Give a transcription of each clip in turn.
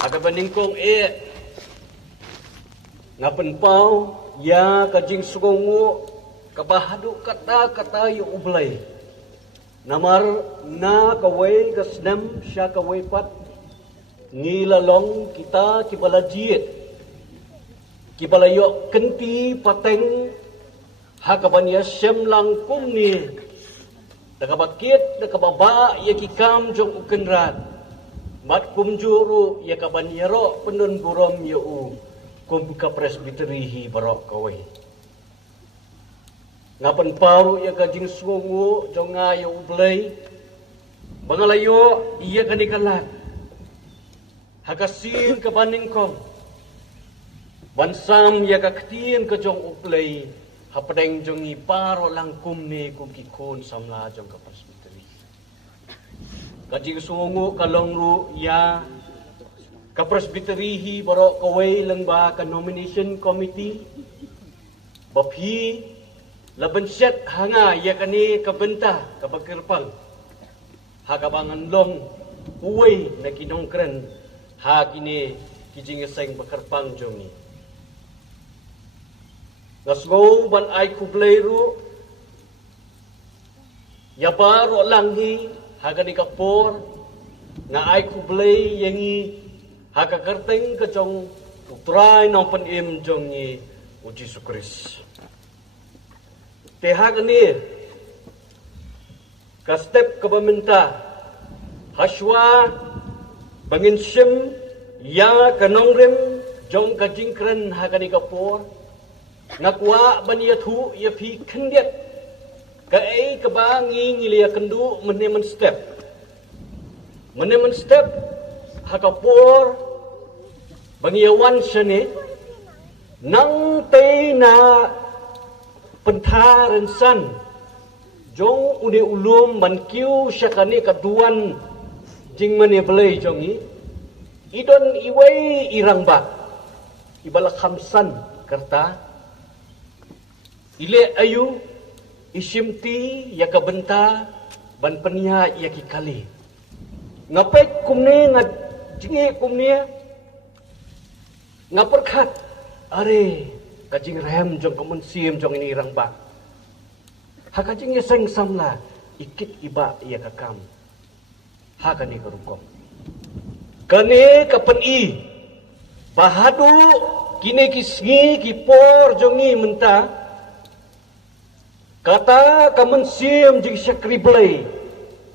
Aga baningkong ngapenpau ya kajing sugongo kabahadu kata yu ublay. Namar na kaway kasnam siya kaway pat ngilalong kita kibalajiet kibalayo kenti pateng hakabanya siyam lang kumni nakabakit nakababa ya kikam jong ukenrat mat kumjuru ya kabanyero penun burom ya u kum ka presbiterihi barok kaway ngapan paru ya kajing sungu jonga ya ublay bangalayo iya kanikalat hakasin kabaningkong bansam ya kaktiin ka jong ublay hapadeng jongi paro lang kumni kumkikon samla jong ka presbiteri kajing sungu kalongru ya ka presbiterihi barok kaway lang ba ka nomination committee baphi laban set hanga ya kani kabenta kabakirpang hakabangan long uway na kinongkren ha kini kijing seng bakarpang jongi ngasgo ban ay kublayru ya baro langhi hagani kapor na ay kublay yangi hakakarteng kajong utray ng panim jongi o Jesu Christ tehak ni ka step kabamenta haswa bangin sim ya kanongrim jong kajingkran hakani kapor nakwa baniyathu ya phi khendiat ka ai ka bangi ngilia kendu menemen step hakapor bangiyawan sane nang te na pentaran san jong uni ulum man kiu syakani kaduan jing mani belai jongi idon iwai irang ba ibala khamsan kerta ile ayu isimti ya kabenta ban penia ya kikali ngapek kumne ngat jinge kumne ngaperkhat are kajing rem jong kemensim jong ini irang ba hakajing seng samla ikit iba ia kakam hakani kerukong kane kapeni bahadu kini kisngi kipor jongi menta kata kemensim jing syakriblay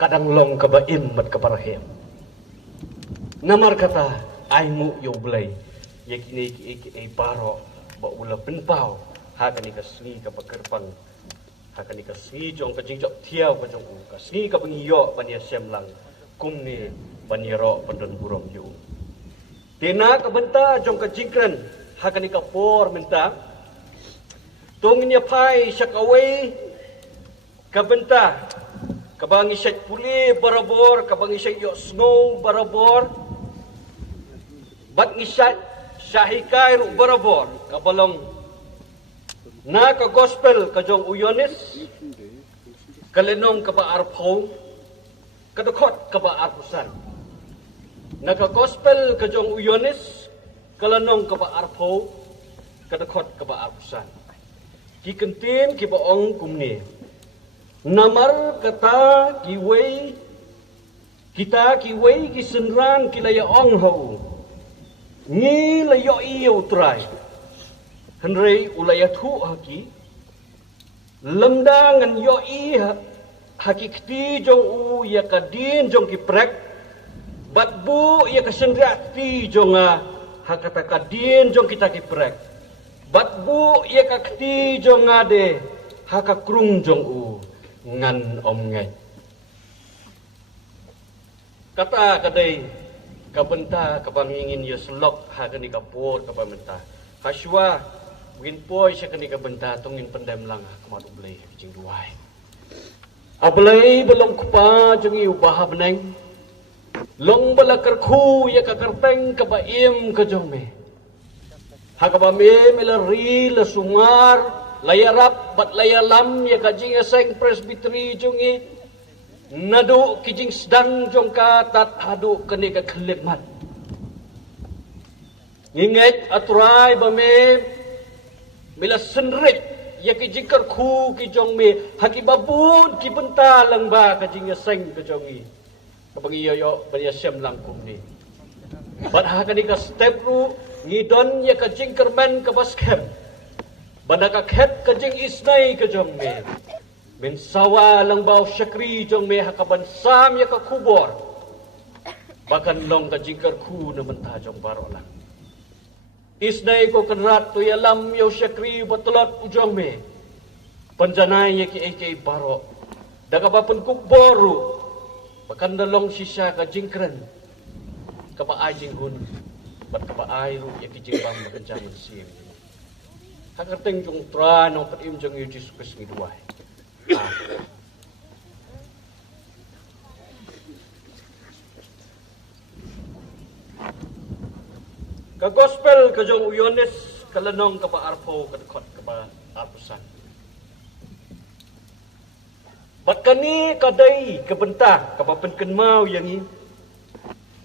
kadang long kabaim mat kaparahem namar kata aimu yoblay yakini iki paro ba ula penpau hakani kasni ka pakerpang hakani kasni jong kajingjok tiaw ka jong kasni ka bangiyo bania semlang kumni baniro pandon burom yu tina ka benta jong kajingkran hakani ka por menta tongnya pai syakaway ka benta kabangi syat puli barabor kabangi syat yo snow barabor bat ngisat syahikai ru barabor kabalong na ka gospel ka jong uyonis kalenong ka ba arpong kadakot ka ba arpusan na ka gospel ka jong uyonis kalenong ka ba arpong kadakot ka ba arpusan kikentim ki baong kumni namar kata kiway kita kiway kisenran kilaya ong ho ni layo iyo try henry ulayathu haki lemdangan yo i haki kti jong u ya kadin jong ki prek batbu ya kasendriati jong hakata kadin jong kita ki prek batbu ya kakti jong ade hakakrung jong u ngan om ngai kata kadai kabenta kabangingin ya selok hakani kapur kabamenta haswa win poi syakani kabenta tungin pendem lang kemat ublay jing duai ablay belum kupa jengi ubah beneng long bala kerku ya kakarteng kabaim kajome hakabame melari la sungar layarap bat layalam ya kajing seng presbiteri jungi nadu kijing sedang jongka tat hadu kene ka kelikmat Nginget aturai ba me mila senrit ya ki jingkar khu ki jong me haki babun ki benta lang ba ka jing ya seng ka jong i ka bangi yo ba ya sem lang kum ni bat ha ka ni ka step ru ngidon ya ka jingkar men ka baskem banda ka khet ka jing isnai ka jong me min sawa lang ba syakri jong me ha ka bansam ya ka kubor bakan long ka jingkar khu na menta jong baro lang isnai ko kanrat tu ya lam yo syakri batulot ujong me panjanay ya ki eke baro daga ba pun kubboru bakan dalong sisya ka jingkren ka ba ay jinghun bat ka ba ay ru ya ki jingbang makanjang sim hakarteng jong tra no patim jong yu Jesus Christ ngiduay ka gospel ka jong uyones kalanong ka ba arpo kadkot ka ba arpusan bat kani kadai kabenta ka ba penkenmau yangi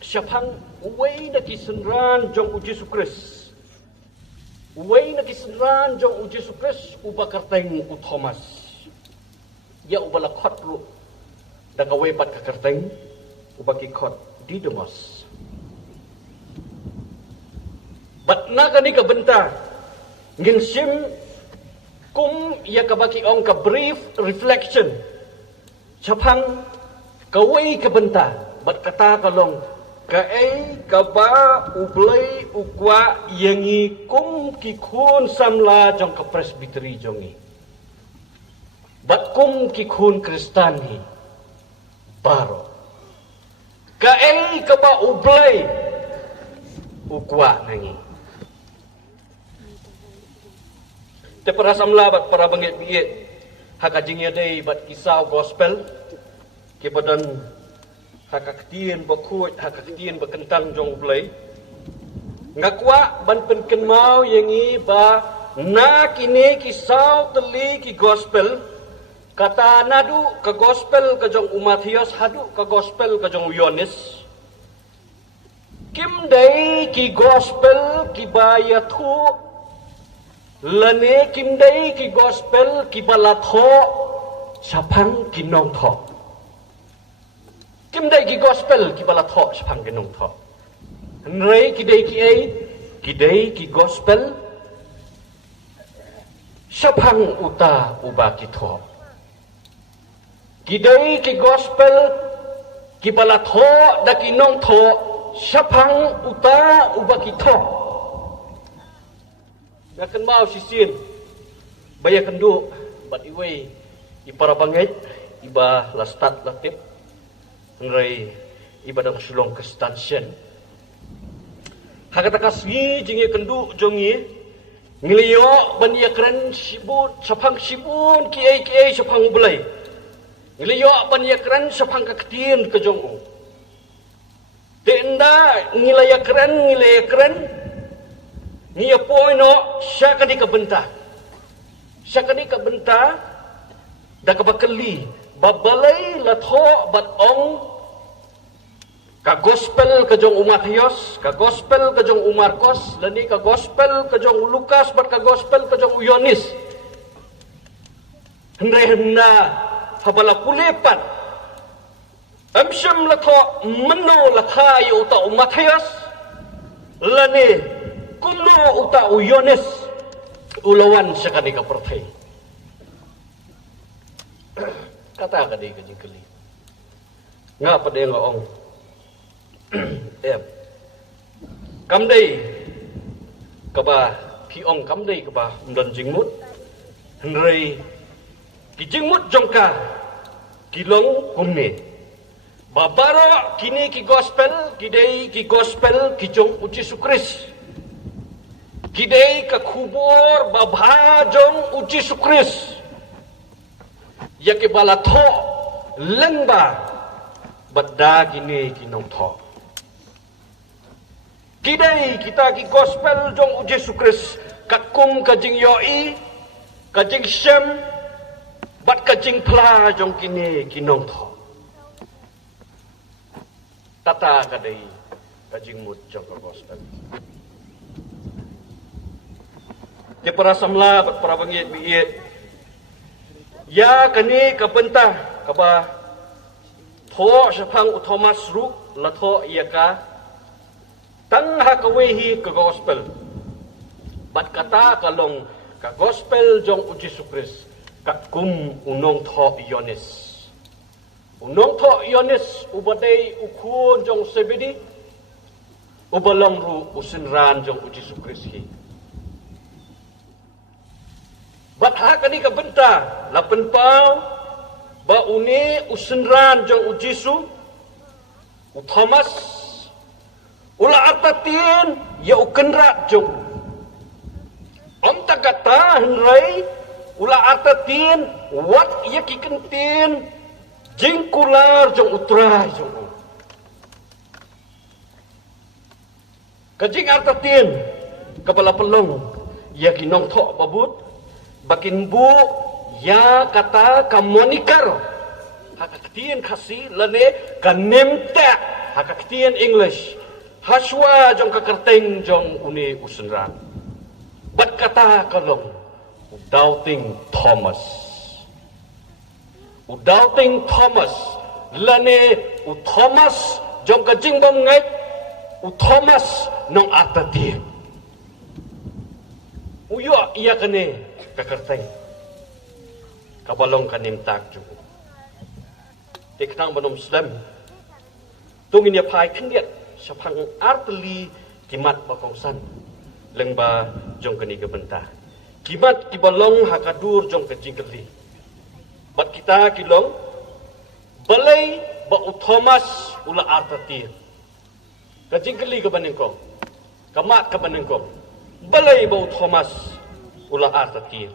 syapang uway na kisenran jong u Jesus Christ uway na kisenran jong u Jesus Christ ubakarteng u Thomas ya ubalakot ru dagaway pat kakarteng ubakikot Didymus bat na kani ka benta ngin sim kum ya kabaki ong ka brief reflection chapang kawai ka benta bat kata kalong kaay kaba ublay ukwa yangi kum kikun samla jong ka presbytery jongi bat kum kikun kristani baro kaay kaba ublay ukwa nangi te para samla bat para bangit biit hakajing yaday bat kisaw gospel kibadan hakaktian bakut hakaktian bakentang jong ublay ngakwa ban penkenmau yangi ba na kini kisaw teli ki gospel kata nadu ka gospel ka jong Matthews hadu ka gospel ka jong Yohanes kim day ki gospel ki bayathu lane kim day ki gospel ki balatho sapang kinong tho kim day ki gospel ki balatho sapang kinong tho nrei ki day ki gospel sapang uta ubaki tho ki day ki gospel ki balatho da kinong tho sapang uta ubaki tho akan mau sisin baya kendu bat iwe ipara bangit iba lastat latip ngai iba dang sulong kestansian hakata kasgi jingi kendu jongi ngiliyo ban ya kren sibut sapang sibun ki ai sapang bulai ngiliyo ban ya kren sapang kaktin ke jong tenda ngilaya kren niya po ino, siya ka di kabenta. Siya ka di kabenta, da kabakali, babalay latho batong ka gospel ka jong Matthews, ka gospel ka jong Marcos, lani ka gospel ka jong Lucas, bat ka gospel ka jong Yohanes. Hendrahin na habala kulipat. Amsyam latho mano lathayo ta Matthews, lani kuno uta Yohanes ulawan sa kanika pertay kata ka di kajikali nga pa di nga ong kamday kaba kiong kamday kaba mdan jingmut henry kijingmut jongka kilong kumni babaro kini ki gospel kidai ki gospel kijong Jesus Christ kidai ka kubor babhajong Jesus Christ yake balatho lengba badda kini kinong tho kidai kita ki gospel jong Jesus Christ kakum kajing yoi kajing shem bat kajing pla jong kini kinong tho tata kadai kajing mut jong gospel Ti para samla bat para bangit biit. Ya kani kabenta kaba tho sapang Thomas ru la tho iya ka tang ha kawehi ka gospel. Bat kata kalong ka gospel jong u Jesu Kris kat kum unong tho Yones. Unong tho Yones ubadai ukun jong sebedi ubalong ru usinran jong u Jesu Kris hi. Bat ha kani ka benta lapen pau ba uni usinran jong u Jesu u Thomas ula atatin ya u kenra jong om takata henrai ula atatin wat ya kikentin jingkular jong utrai jong u kajing atatin kepala pelong ya kinong thok babut bakin bu ya kata kamonikar hakaktian kasi lane kanemta hakaktian English haswa jong kakerteng jong uni usenran bat kata kalong doubting Thomas lane u Thomas jong kajing bom ngai u Thomas nong atatin uyo iya kane kakerteng kabalong kanimtak juga tiknang banom Islam tungin ya pai kendiat sapang arteli kimat bakongsan lengba jong kani gebenta kimat kibalong hakadur jong kejingkeli bat kita kilong balai ba Thomas ula artati kejingkeli kebanengkong kamat kebanengkong balai ba Thomas ula artati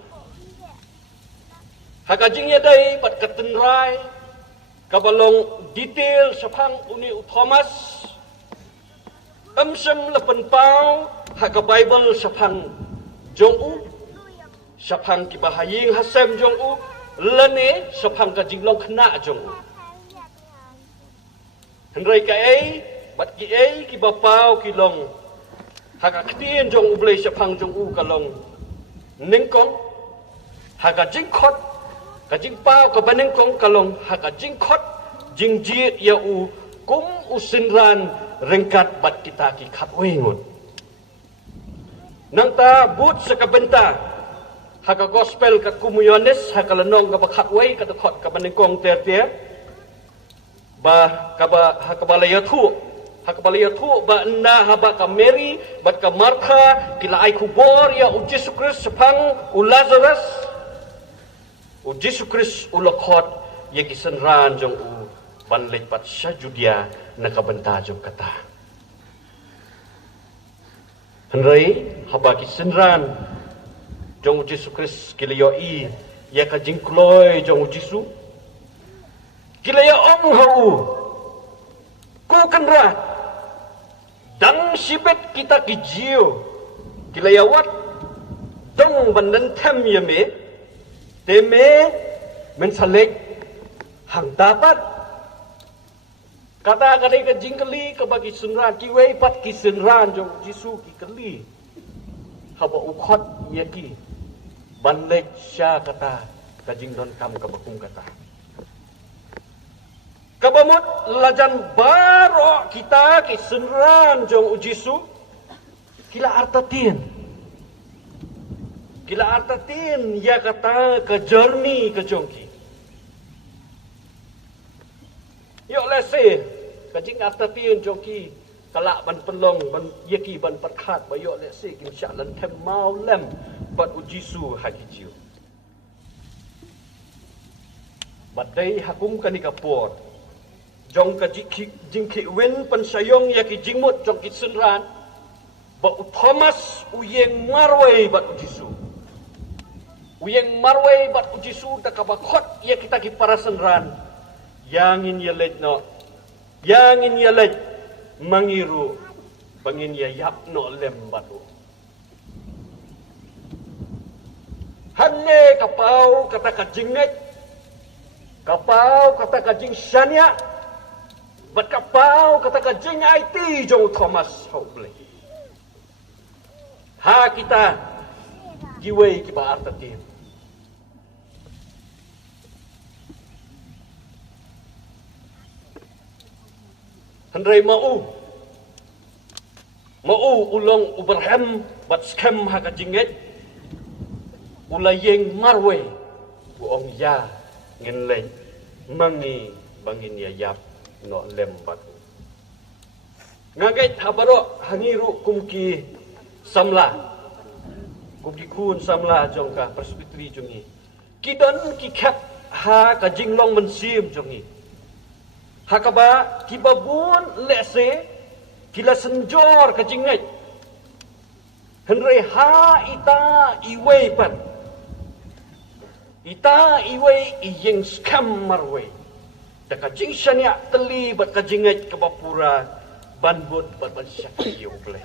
hakajingnya dai bat katenrai kabalong detail sapang uni Thomas amsem lepen pau haka Bible sapang jong sapang kibahaying hasem jong lane sapang kajinglong kena jong henrai ka ai bat ki ai kibapau kilong haka ktien jong ublei sapang jong kalong ningkong haka jingkot kajing pau ka banengkong kalong haka jingkot jingjit ya kum usinran rengkat bat kita ki khatwengot nangta but sakabenta haka gospel kat kumuyones haka lanong ka khatwei ka khot ka banengkong ter ba ka ba haka balaya thu ba na haba ka Mary bat ka Martha kila ai kubor ya u Jesu Kris sapang u Lazarus u Jesu Kris u lokot ya kisenran jong u banlej pat sajudia nakabenta jong kata henrai haba kisenran jong u Jesu Kris kila yo i ya ka jingkloy jong u Jesu kila ya ong hau ku kenra dang sibet kita kijiu kilayawat dong bandan tem yame teme mensalek hang dapat kata kadai ka jingkeli ka bagi sunran kiwei pat ki sunran jong Jesu ki keli haba ukhot yaki banlek sya kata ka jingdon kam ka bakum kata kabamut lajan baro kita ki senran jong u Jesu kila artatin ya kata ke journey ke jongki yo lese kajing artatin jongki kalak ban pelong ban yaki ban perkhat ba yo lese kim syalan tem mau lem bat u Jesu hakijiu badai hakum kani kapor jong ka jingki wen pensayong ya ki jingmut jong ki sunran ba Thomas uyeng marway bat Jesu uyeng marway bat Jesu ta ka bakot ya kita ki para sunran yangin ya let no yangin ya let mangiru bangin ya yap no lem batu hanne kapau kata ka jingnet kapau kata ka jing syania bat kapau kata ka jing IT jong Thomas hau bleh ha kita giway kiba artatim. Handray mau ulong uberhem bat skem haka jinget ulayeng marwe buong ya ngenleng mangi bangin ya yap no lembat ngagait habaro hangiru kumki samla kumki kun samla jongka presbyteri jongi kidon ki khap ha ka jinglong mensim jongi hakaba kibabun lese kila senjor ka jingai henre ha ita iwei pat ita iwei iyeng skam marwe da ka jing shania teli bat ka jingai ka bapura banbut bat ban syakyo ble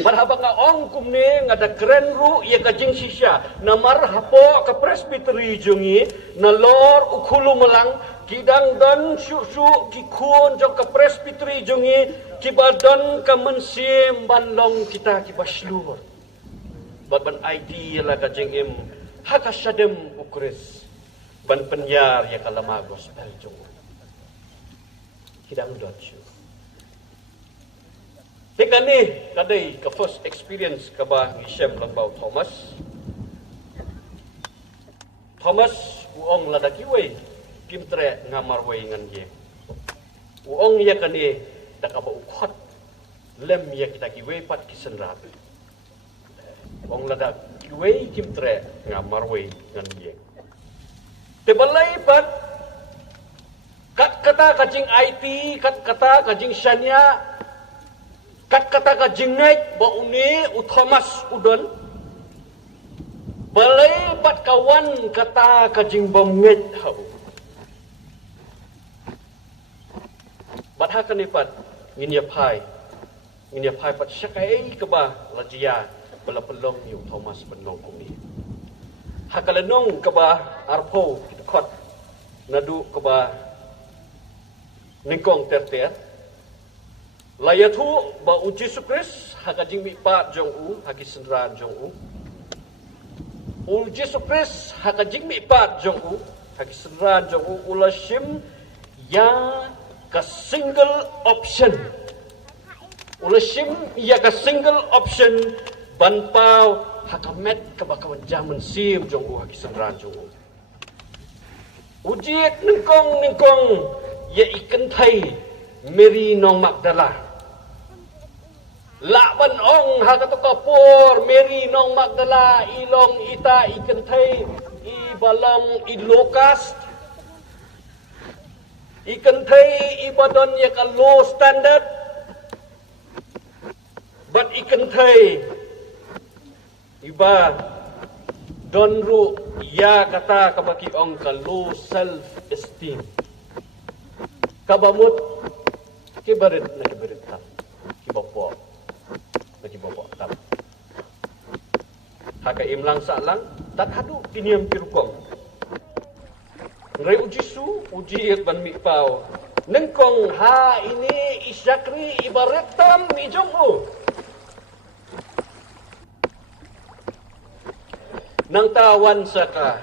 marhaba nga ong kumne nga da kren ru ye ka jing sisya na marhapo ka presbyteri jungi na lor ukhulu malang kidang dan syuk kikun jong ka presbyteri jungi kibadan ka mensim banlong kita kibaslur bat ban ID la ka jengim haka syadem ukris ban penyar ya kalama gospel jong kidang dot syu tekani kadai ka first experience ka ba ngisem lang bau Thomas uong ladaki we kimtre ngamar we ngan ye uong ya kani dakaba ukhot lem ya kita kiwe pat kisenrat uong ladak kiwe kimtre ngamar we ngan ye te balai pat kat kata kajing IT kat kata kajing shania kat kata kajing nait ba uni u Thomas udon balai pat kawan kata kajing bomnget hau Batha kanipat nginya pai pat syakai keba lajia bala pelong yu Thomas penong kumi hakalenong keba arpo kitkot nadu keba ningkong terter layatu ba uji sukris hakajing mi pa jong u hakisenran jong u uji sukris hakajing mi pa jong u hakisenran jong u ulashim ya ka single option ulashim ya ka single option banpau hakamet kabakawan jaman sim jong u hakisenran jong u ujiet ningkong ya ikan thai Mary nong Magdala laban ong hakatokapor Mary nong Magdala ilong ita ikan thai ibalong ilokas ikan thai ibadon ya ka low standard but ikan thai iba donru ya kata kabaki ong ka low self esteem kabamut kibarit na kibarit tam kibapo na kibapo tam haka imlang salang tak hadu kiniam pirukom Ngai ujisu ujiet ban mi pau nengkong ha ini isyakri ibaretam mi jongu nang tawan saka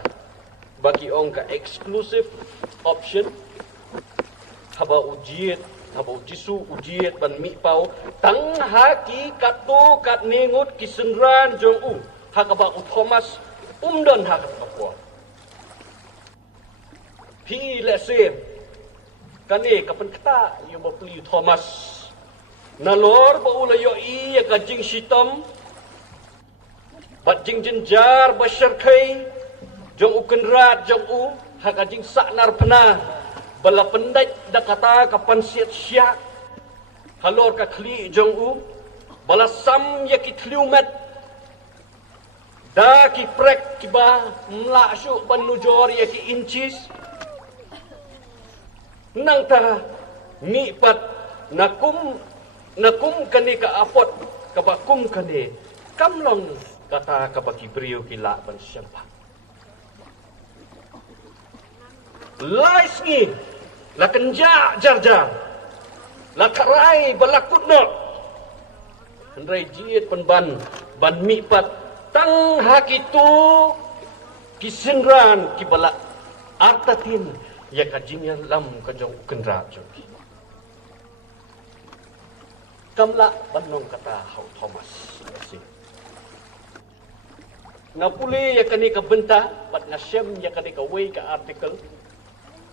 bagi ong ka exclusive option haba ujiet haba ujisu ujiet ban mi pau tang haki katu kat ningut kisenran jongu hakaba u Thomas umdon hakapa Hi lesem kani kapan kata yo bapli Thomas nalor ba ulayo I ka jing sitom bat jing jenjar bashar kai jong u kenrat jong u haka jing saknar pena bala pendai da kata kapan siat syak halor ka khli jong u bala sam ya ki thliumet da ki prek ki ba mla syu ban nujor ya ki inches nang ta mi pat nakum kani ka apot kabakum kani kamlong kata kabaki brio kila ban syampa lais ngi la kenja jarjar la karai balakutno ndrai jiet ban mi pat tang hakitu kisinran kibala artatin ya kajinya lam kajong kendra jogi kamla banong kata hau Thomas asi ngapuli ya kani ka benta bat ngasyem ya kani ka way ka article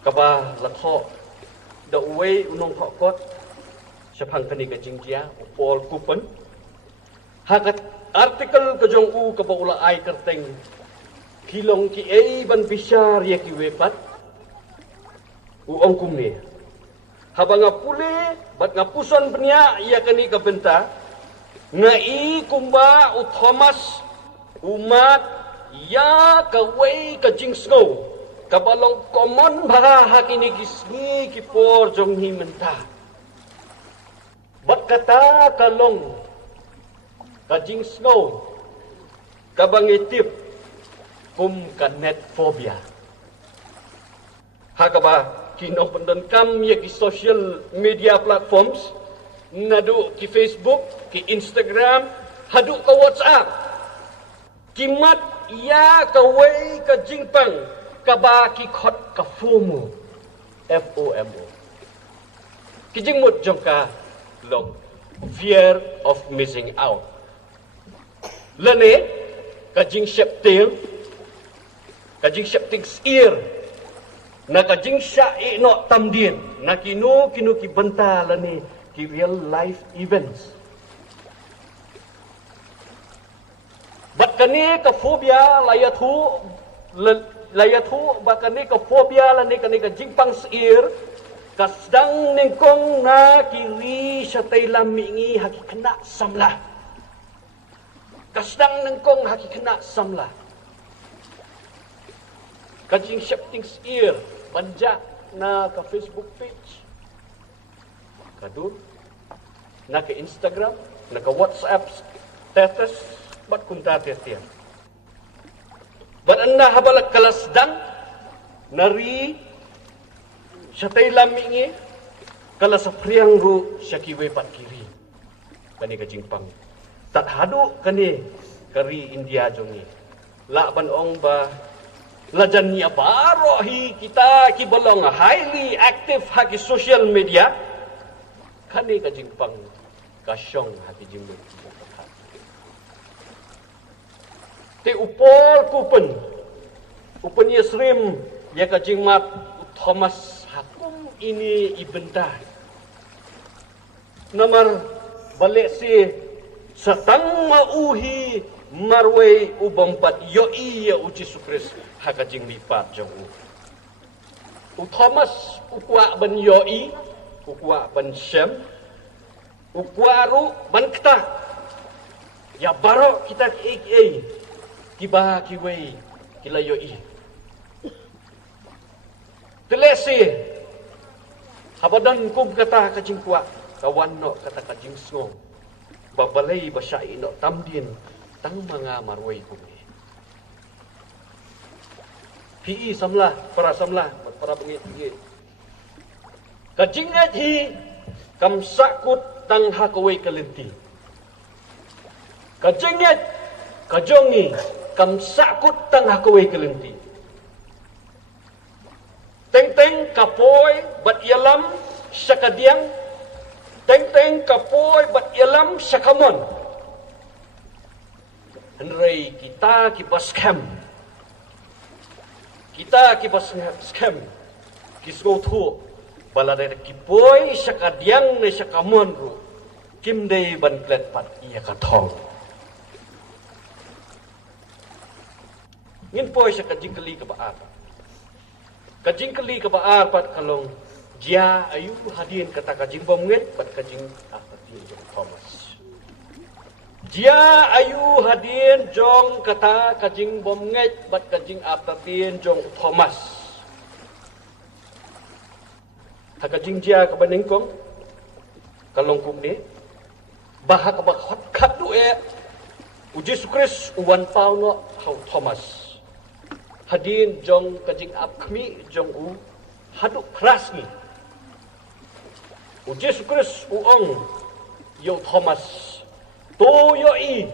kaba lakho da way unong khokot syapang kani ka jingjia upol kupon hakat artikel kajong u kabaula ay kerteng kilong ki ay ban bisyar ya ki wepat uong kumni habang ngapuli bat ngapuson penya ya kani ka benta ngai kumba u Thomas umat ya kawai ka jingsgo kabalong common bha hakini gisni ki por jong hi menta bat kata kalong ka jingsgo kabangitip kum ka net phobia hakaba kino pendon kam ya ki social media platforms nadu ki Facebook ki Instagram hadu ka WhatsApp kimat ya kawai ka jingpang kaba ki khot ka FOMO FOMO kijingmut jongka long fear of missing out lane kajing septil kajing septing ear na kajing syai no tamdin na kinu ki benta lane ki real life events bat kani ka phobia layathu bakani ka phobia lane kani ka jingpang ear kasdang ningkong na kiri sa taylam mingi hakikana samla kasdang ningkong hakikana samla kajing septing ear banja na ka Facebook page kadur na ka Instagram na ka WhatsApp status bat kunta tiyan bat anda habalak kalasdang nari sa taylam mingi kala sa priang ru siya kiwe pat kiri kani kajing pang tat hadu kani kari India jongi la ban ong ba lajan niya baro hi kita kibolong highly active haki social media kani kajing pang kasyong haki jimut te upol kupon yesrim ya kajing mat Thomas hakum ini ibentah namar balik si satang mauhi marway ubampat yoi ya uci sukris hakajing lipat jong u Thomas ukwa ban yoi ukwa ban syam ukwaru ban kta ya baro kita ki kiba kiwei kila yoi telesi habadan kum kata kajing kuat kawan no kata kajing sngong babalai basyai no tamdin tang mga marway kumi pi samlah para bengit kajing ngaji kam sakut tang hakawai kalenti kajing ngaj kajongi kam sakut tang hakawai kalenti teng kapoy bat yalam sakadiang teng kapoy bat yalam sakamon henrei kita scam kisgo thu balade kipoy sakadiang ne sakamon ru kimdei ban klet pat iya kathong ngin poy sakajing kali ka baat kajing kali ka baar pat kalong jia ayu hadin kata kajing bomnget pat kajing apatin jong Thomas jia ayu hadin jong kata kajing bomnget pat kajing apatin jong Thomas ha kajing jia ka baningkong kalong kumni bahak bakhat khatu uji sukris uwan pau no hau Thomas hadin jong kajing apkmi jong u haduk krasni uji sukris uong yo Thomas to yo i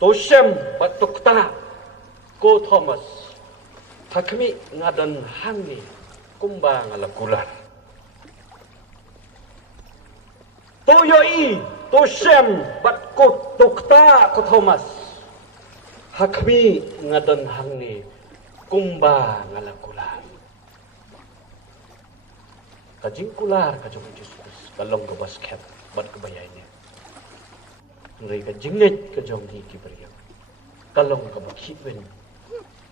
Toshem batukta ko Thomas takmi ngadan hangi kumbang ala kular. Toyoi Toshem batukta ko Thomas hakmi ngadan hangi kumbang ala kular. Kajing kular kajong Jesus kalong ke basket bat kebayanya. Mereka jingit kajong di kibriya. Kalong ke bakhitwen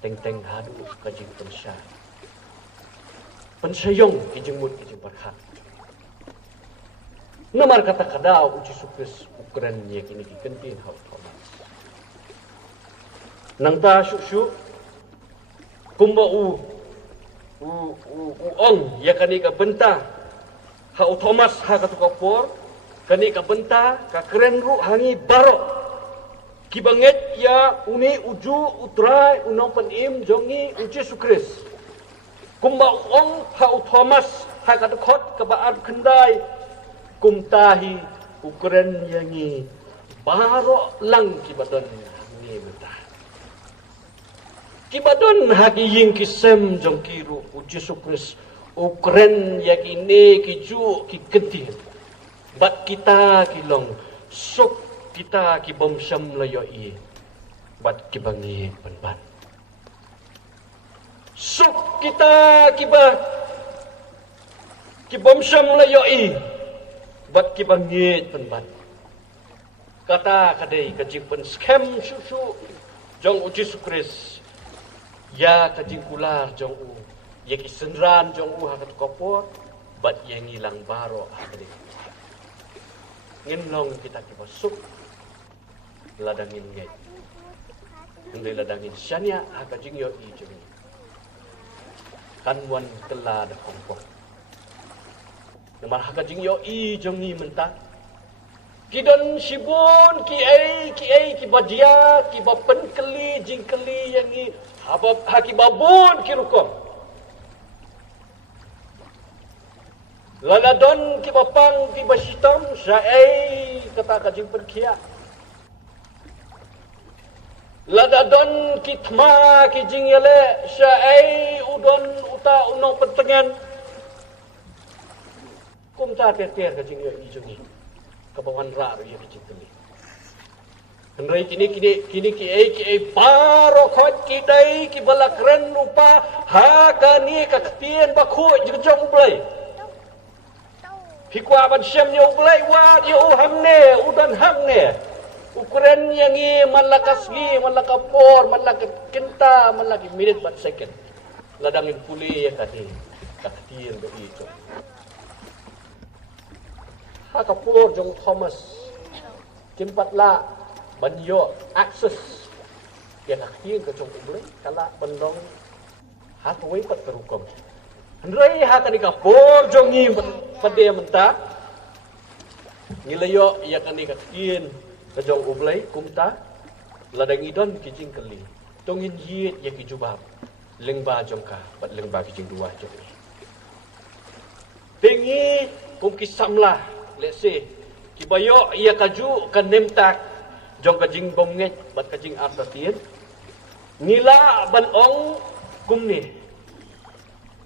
teng-teng hadu kajing pensya. Pensayong kijing mut kijing barhat. Namar kata kadau uji sukses ukuran ye kini kikentin hau Thomas. Nang ta syuk-syuk kumba ong ya kani ka benta ha Thomas ha ka tukapor kani ka benta ka keren ru hangi barok kibanget ya uni uju utrai unong panim jongi uji sukris kumba ong ha Thomas ha ka tukot ka baad kendai kumtahi ukren yangi barok lang kibadan hangi benta Kibadon hagi ying kisem jong kiru uji sukris ukren yak ini kiju ki kentin bat kita kilong sok kita ki bom syam layoi bat kibangi penban sok kita ki bom syam layoi bat kibangi penban kata kadai kajimpen scam susu jong uji sukris ya kajing kular jong u ya kisenran jong u hakat kopor bat yang hilang baro hakadi ngin long kita kibasuk ladangin ngai ndai ladangin syania hakajing yo i jong kan wan kela da kompor namar hakajing yo i jong ni mentah Kidon sibun ki badia ki bapen keli jing keli yang ni haki babun ki rukom laladon ki bapang ki basitam saai kata kajing perkia ladadon ki thma ki jing yale saai udon uta unong pentengan kumta ter kajing yo ijungi kabawan ra ya kecil ni. Henry kini ki paro khot ki dai ki balakren lupa ha kani ka ktien ba khu jong blai. Pikwa ban syam yo blai wa yo hamne udan hamne. Ukuran yang ni malakasgi malakapor malakenta malaki minit bat second. Ladangin puli ya kati ka ktien ba itu. Hakapur jong Thomas kimpat la banyo akses ya nakhin ka jong ublay kala bandong hatway pat terukom Andrei hakani ka por jong ni pade menta nilayo ya kani ka kin ka jong ublay kumta ladang idon kijing keli tongin yit ya kijubab lengba jong ka pat lengba kijing dua jong tengi kum kisamlah let's say kibayo ia kaju kan nemtak jong kajing bomnget bat kajing artatien nila banong kumni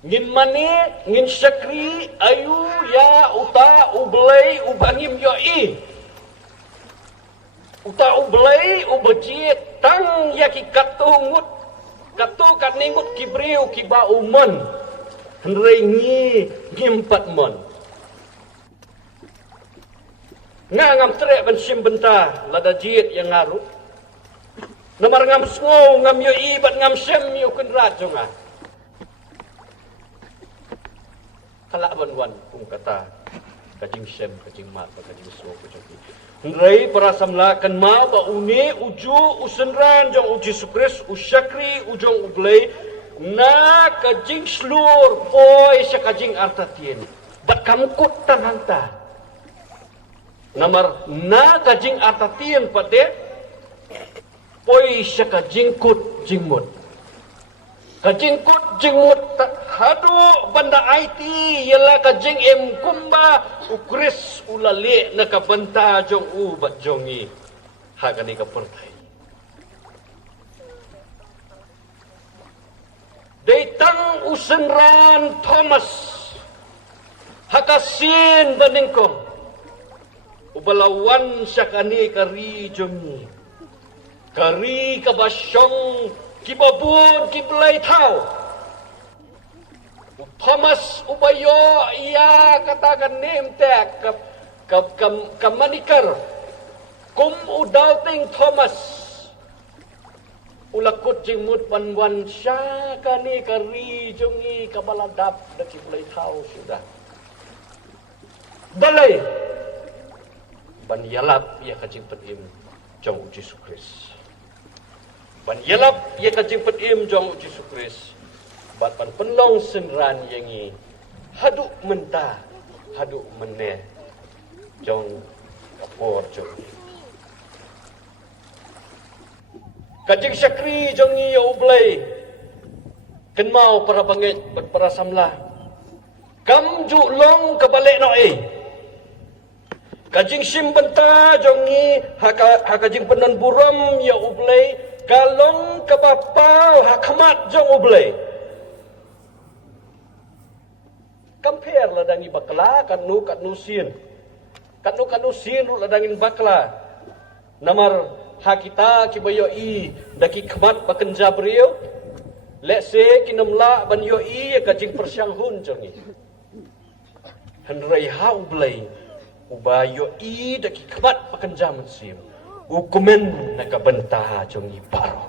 ngin mani ngin syakri ayu ya uta ublay ubangim yo i uta ublay ubajit tang ya ki katungut katu kaningut kibriu kiba umon henrengi ngimpat mon ngam trek ban sim benta lada jit yang ngaru namar ngam sngo ngam yo ibat ngam sem yo kenrat jonga kala ban kata kajing sem kajing mat kajing so kajing ndrei para samla kan ma ba uni uju usenran jong uji sukris usyakri ujong ublay na kajing slur poi sa kajing artatien bat kamkut tanhanta namar na kajing artatien pade poi sa kajing kut jingmut hadu banda IT yala kajing kumba ukris ulali na kabanta jong u bat jongi hagani ka pertai usenran Thomas hakasin baningkom ubalawan syakani kari jumi kari kabasyong kibabun kiblay tao Thomas ubayo iya katakan nemtek kamanikar kum udalting Thomas ulakut jimut panwan siya kani kari jungi kabaladap na kiblay tao sudah balay banyalap iya kajing petim jong uji sukris banyalap iya kajing petim jong uji sukris batpan penlong senran yangi haduk mentah haduk meneh jong kapor jong kajing syakri jong iya ublay kenmau para bangit para samlah kam long kabalik no kajing simbenta jong i hakajing penan buram ya ublay kalong kabapau hakamat jong ublay compare ladangi bakla kanu sin kanu sin ladangin bakla namar hakita kibayo i daki khamat baken jabriyo let's say kinamla ban yo i kajing persyang jongi handrai hau blai ubayo i daki khamat baken jaman sim ukumen nakabenta jongi paro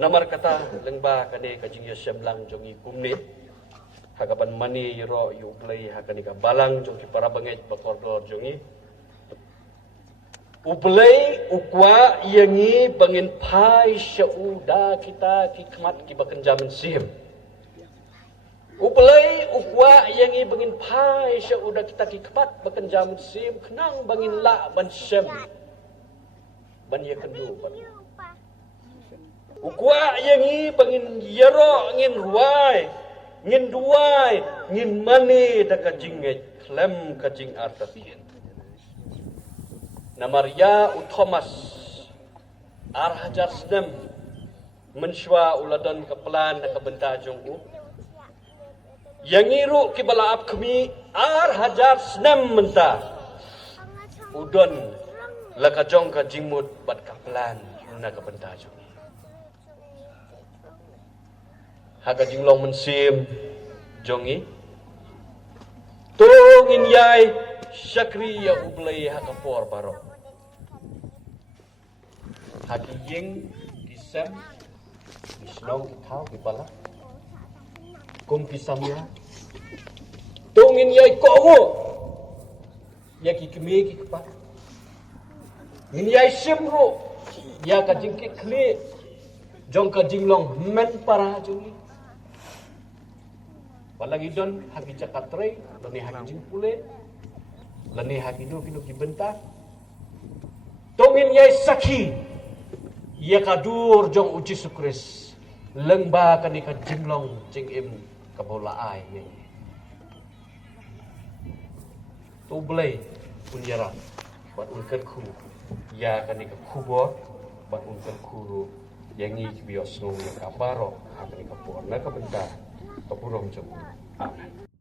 namar kata lengba kane kajing ya syamlang jongi kumne hagapan mani yro yu play hakani ka balang jongi para banget bakordor jongi uplay ukwa yangi bangin pai syauda kita kikmat ki baken jaman sim uplay ukwa yangi bangin pai syauda kita kikmat baken jaman sim kenang bangin la ban syam ban ya kendu ban ukwa yangi bangin yero ngin ruai ngin duai ngin mani da kajing klem kajing artapien namaria u Thomas hajar sedem mensywa uladan kepelan da kabenta jongku yangi ru kibalaap kami hajar sedem menta udon lakajong kajingmut bat kapelan na kabenta jongku haka jinglong mensim jongi tungin yai syakri ya ublay haka por baro haki ying kisam isnong kitau kipala kum kisamya tungin yai kongo ya kikimi kikpa ngin yai simro ya ka jingki kli jong ka jinglong men para jongi palagi don haki cakatre lani haki jingpule lani haki do kino kibenta tongin yai sakhi ya kadur jong uji sukris lengba kani ka jinglong jing im kabola ai ni tu blai punyara bat ulker khu ya kani ka khubor bat ulker khuru yangi bios ngong ka baro kani ka por na ka benta Kapurong jom. Amen.